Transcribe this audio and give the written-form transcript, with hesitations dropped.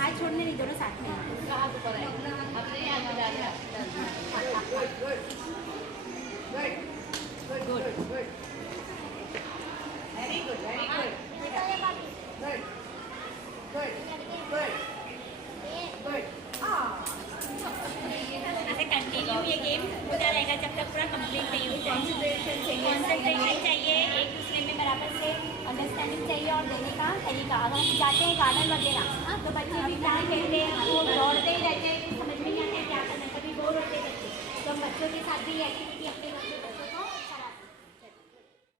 हाथ छोड़ने नहीं, दोनों साथ में। कहाँ तो पर है अपने यहाँ पे डाल गुड वेरी गुड ऐसे कंटिन्यू ये गेम होता रहेगा जब तक पूरा कंप्लीट नहीं हो जाए। कॉन्सेंट्रेशन चाहिए, एक दूसरे में बराबर से अंडरस्टैंडिंग चाहिए और देने का तरीका। अगर हम जाते हैं गार्डन वगैरह, हाँ, तो बच्चे भी जहाँ खेलते हैं वो दौड़ते ही रहते हैं, समझ में नहीं आता है क्या करना है, कभी बोर होते बच्चे, तो हम बच्चों के साथ भी एक्टिविटी अपने